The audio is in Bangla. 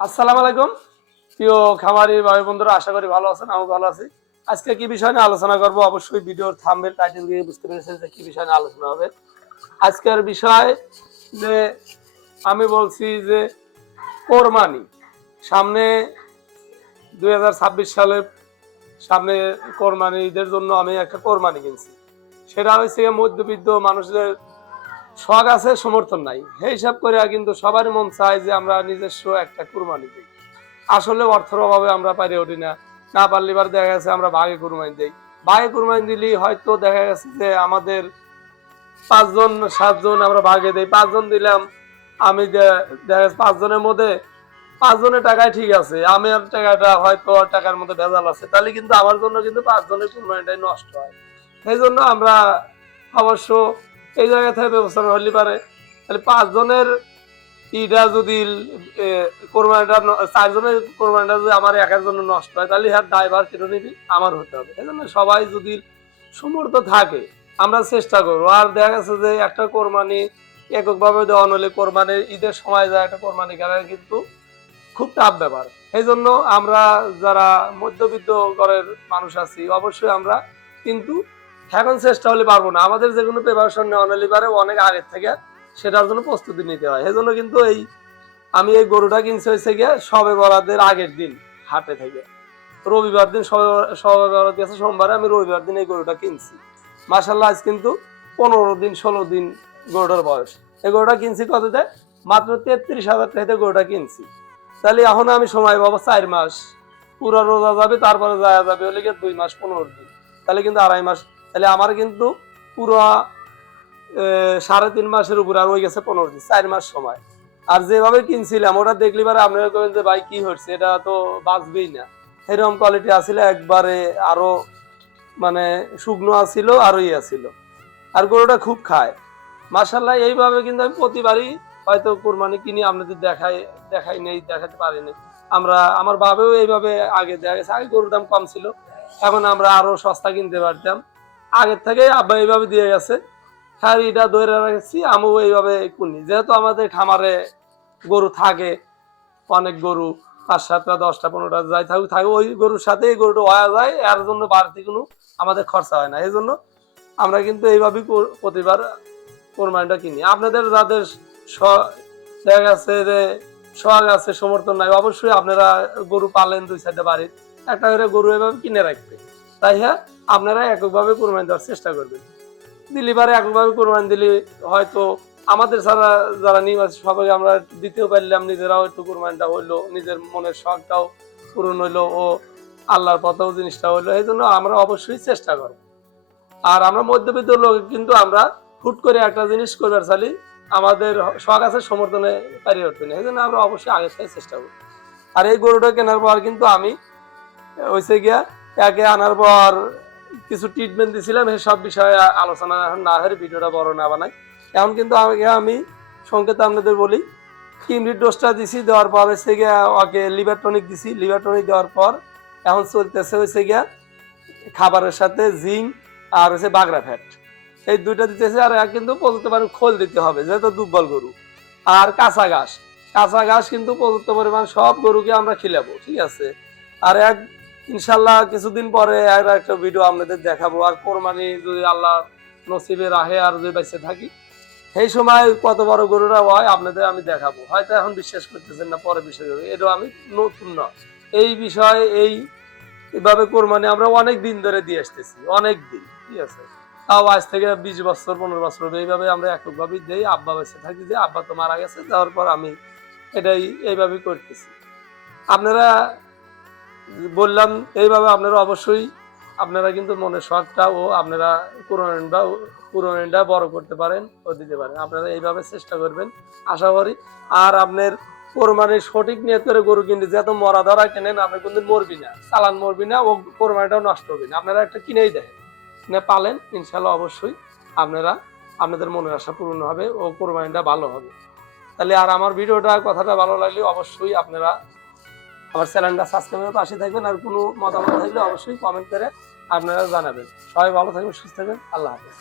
আসসালামু আলাইকুম প্রিয় খামারি ভাই বন্ধুরা, আশা করি ভালো আছেন। আমি ভালো আছি। আজকে কি বিষয় নিয়ে আলোচনা করব, অবশ্যই ভিডিওর থাম্বনেল টাইটেল দিয়ে বুঝতে পেরেছেন যে কি বিষয় নিয়ে আলোচনা হবে। আজকের বিষয় যে আমি বলছি যে কোরবানি সামনে 2026 সালে, সামনে কোরবানি ঈদের জন্য আমি একটা কোরবানি কিনছি। সেটা হচ্ছে মধ্যবিত্ত মানুষদের শখ আছে, সমর্থন নাই, সেই হিসাব করে কিন্তু সবারই মন চায় যে আমরা নিজস্ব একটা কুরবানি দিই। আসলে অর্থের অভাবে আমরা পারি উঠি না, না পারলে এবার দেখা গেছে আমরা ভাগে কুরবানি দিই। ভাগে কুরবানি দিলে হয়তো দেখা গেছে যে আমাদের 5 জন 7 জন আমরা ভাগে দিই, 5 জন দিলাম। আমি দেখা গেছে 5 জনের মধ্যে 5 জনের টাকায় ঠিক আছে, আমি আর টাকাটা হয়তো টাকার মধ্যে ভেজাল আছে, তাহলে কিন্তু আমার জন্য কিন্তু 5 জনের কুরবানিটাই নষ্ট হয়। সেই জন্য আমরা অবশ্য এই জায়গা থেকে ব্যবস্থা হলে পারে, তাহলে 5 জনের ইটা যদি কোরবানিটা 4 জনের কোরবানিটা যদি আমার একার জন্য নষ্ট হয়, তাহলে হ্যাঁ ড্রাইভার কেটে নিবি আমার হতে হবে। এই জন্য সবাই যদি সমর্থ থাকে আমরা চেষ্টা করবো। আর দেখা গেছে যে একটা কোরবানি এককভাবে দেওয়া হলে কোরবানির ঈদের সময় যায় একটা কোরবানি কেনা কিন্তু খুব টাফ ব্যাপার। এই জন্য আমরা যারা মধ্যবিত্ত ঘরের মানুষ আছি অবশ্যই আমরা কিন্তু এখন চেষ্টা হলে পারবো না, আমাদের যে কোনো প্রিপারেশন নেওয়া হলে পারে অনেক আগের থেকে সেটার জন্য প্রস্তুতি নিতে হয়। এই জন্য কিন্তু আমি এই গরুটা কিনছি হয়েছে গিয়ে সবে বরাতের আগের দিন হাটে থেকে, রবিবার দিন সবে বরাত গেছে সোমবারে, আমি রবিবার দিন এই গরুটা কিনছি। মাশাআল্লাহ আজ কিন্তু 15 দিন 16 দিন গরুটার বয়স। এই গরুটা কিনছি কততে, মাত্র 33,000 টাকাতে গরুটা কিনছি। তাহলে এখন আমি সময় পাবো 4 মাস, পুরো রোজা যাবে, তারপরে যাবে হলে 2 মাস 15 দিন, তাহলে কিন্তু 2.5 মাস। তাহলে আমার কিন্তু পুরো 3.5 মাসের উপরে আর ওই গেছে 15 দিন, 4 মাস সময়। আর যেভাবে কিনছিলাম ওটা দেখলি পারে আপনারা কবেন যে ভাই কি হচ্ছে, এটা তো বাঁচবেই না। এরকম কোয়ালিটি আসছিল একবারে, আরো মানে শুকনো আসছিল আরো আসছিল। আর গরুটা খুব খায় মাশাআল্লাহ। এইভাবে কিন্তু আমি প্রতিবারই হয়তো কোরবানি কিনি, আপনাদের দেখাই নেই, দেখাতে পারিনি। আমার বাবাও এইভাবে আগে দেখা গেছে, আগে গরুর দাম কম ছিল, এখন আমরা আরো সস্তা কিনতে পারতাম। আগের থেকে আব্বা এইভাবে দিয়ে গেছে, হ্যাঁ এটা ধরে রাখছি। আমিও এইভাবে কিনি, যেহেতু আমাদের খামারে গরু থাকে অনেক গরু, 5-7টা 10টা 15টা যাই থাকে ওই গরুর সাথে এই গরুটা হওয়া যায়, এর জন্য বাড়তি কোনো আমাদের খরচা হয় না। এই জন্য আমরা কিন্তু এইভাবেই প্রতিবার কোরবানিটা কিনি। আপনাদের যাদের দেখা গেছে যে শখ আছে, সমর্থন নাই, অবশ্যই আপনারা গরু পালেন 2-4টা বাড়ির, একটা করে গরু এভাবে কিনে রাখবে। তাই হ্যাঁ আপনারা এককভাবে কোরবানি দেওয়ার চেষ্টা করবেন। দিলি পারে এককভাবে কোরবানি দিলে হয়তো আমাদের ছাড়া যারা নিবাসী সবাই আমরা দিতেও পারলাম, নিজেরাও একটু কোরবানিটা হইলো, নিজের মনের শখটাও পূরণ হইলো, ও আল্লাহর পথেও জিনিসটা হইলো। এই জন্য আমরা অবশ্যই চেষ্টা করব। আর আমরা মধ্যবিত্ত লোক কিন্তু আমরা হুট করে একটা জিনিস করবার চালি, আমাদের শখ আছে সমর্থনে পারি উঠবে না, এই জন্য আমরা অবশ্যই আগে থেকে চেষ্টা করি। আর এই গরুটা কেনার পর কিন্তু আমি হয়েছে গিয়া একে আনার পর কিছু ট্রিটমেন্ট দিছিলাম, এই সব বিষয়ে আলোচনা না হয়ে ভিডিওটা বড় না বানাই। এখন কিন্তু আমি সংকেত আপনাদের বলি, কিমরিড ডোজটা দিছি, দেওয়ার পর হচ্ছে গিয়া ওকে লিভার টনিক দিছি, লিভার টনিক দেওয়ার পর এখন চলতেছে হচ্ছে গিয়া খাবারের সাথে জিঙ্ক আর হচ্ছে বাগড়া ফ্যাট, এই দুইটা দিতেছে। আর কিন্তু পর্যাপ্ত পরিমাণ খোল দিতে হবে যেহেতু দুর্বল গরু। আর কাঁচা ঘাস কিন্তু পর্যাপ্ত পরিমাণ সব গরুকে আমরা খিলাবো, ঠিক আছে। আর ইনশাল্লাহ কিছুদিন পরে আর একটা ভিডিও আপনাদের দেখাবো। আর কোরবানি যদি আল্লাহ নসিবে রাহে আর যদি বেঁচে থাকি, সেই সময় কত বড় গরুরা হয় আপনাদের আমি দেখাবো। হয়তো এখন বিশ্বাস করতেছেন না, পরে বিশ্বাস করবো, এটা আমি নতুন না এই বিষয়ে। এইভাবে কোরবানি আমরা অনেক দিন ধরে দিয়ে আসতেছি, অনেক দিন, ঠিক আছে। তাও আজ থেকে 20 বছর 15 বছর এইভাবে আমরা এককভাবেই দেই। আব্বা বেঁচে থাকি, যে আব্বা তো মারা গেছে, যাওয়ার পর আমি এটাই এইভাবেই করতেছি। আপনারা বললাম এইভাবে আপনারা অবশ্যই আপনারা কিন্তু মনের শখটা ও আপনারা কোরবানিটা বড় করতে পারেন ও দিতে পারেন, আপনারা এইভাবে চেষ্টা করবেন আশা করি। আর আপনার কোরবানির সঠিক নিয়ত করে গরু কিনতে, যত মরা ধরা কেনেন আপনি কিন্তু মরবি না, চালান মরবি না, ও কোরবানিটাও নষ্ট হবে না। আপনারা একটা কিনেই দেখেন, কিনে পালেন, ইনশাল্লাহ অবশ্যই আপনাদের মনের আশা পূরণ হবে ও কোরবানিটা ভালো হবে। তাহলে আর আমার ভিডিওটা কথাটা ভালো লাগলে অবশ্যই আপনারা আমার চ্যানেলটা সাবস্ক্রাইব করে পাশে থাকবেন। আর কোনো মতামত থাকলে অবশ্যই কমেন্ট করে আপনারা জানাবেন। সবাই ভালো থাকবেন, সুস্থ থাকবেন, আল্লাহ হাফেজ।